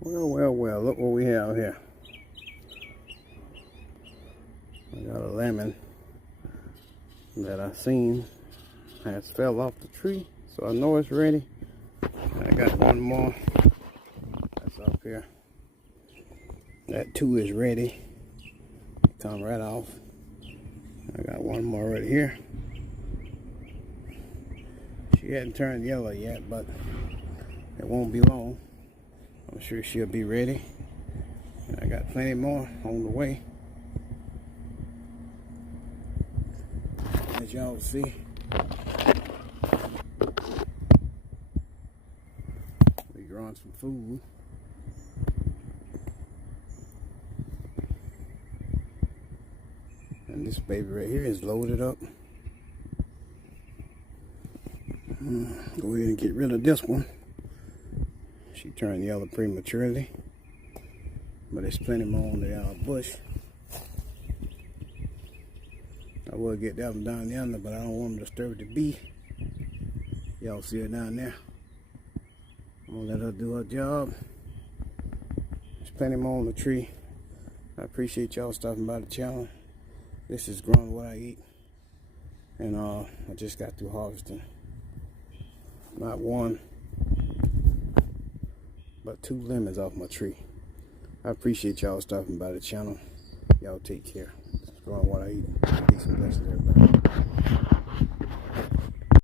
Well, look what we have here. I got a lemon that I seen has fell off the tree, so I know it's ready. And I got one more that's up here. That too is ready. Come right off. I got one more right here. She hadn't turned yellow yet, but it won't be long. I'm sure she'll be ready. And I got plenty more on the way. As y'all see, we growing some food. And this baby right here is loaded up. Go ahead and get rid of this one. She turned yellow prematurely, but there's plenty more on the bush. I will get that one down yonder, but I don't want to disturb the bee. Y'all see her down there. I'm gonna let her do her job. There's plenty more on the tree. I appreciate y'all stopping by the channel. This is growing what I eat, and I just got through harvesting not one but 2 lemons off my tree. I appreciate y'all stopping by the channel. Y'all take care. This is growing what I eat. Peace and blessings, everybody.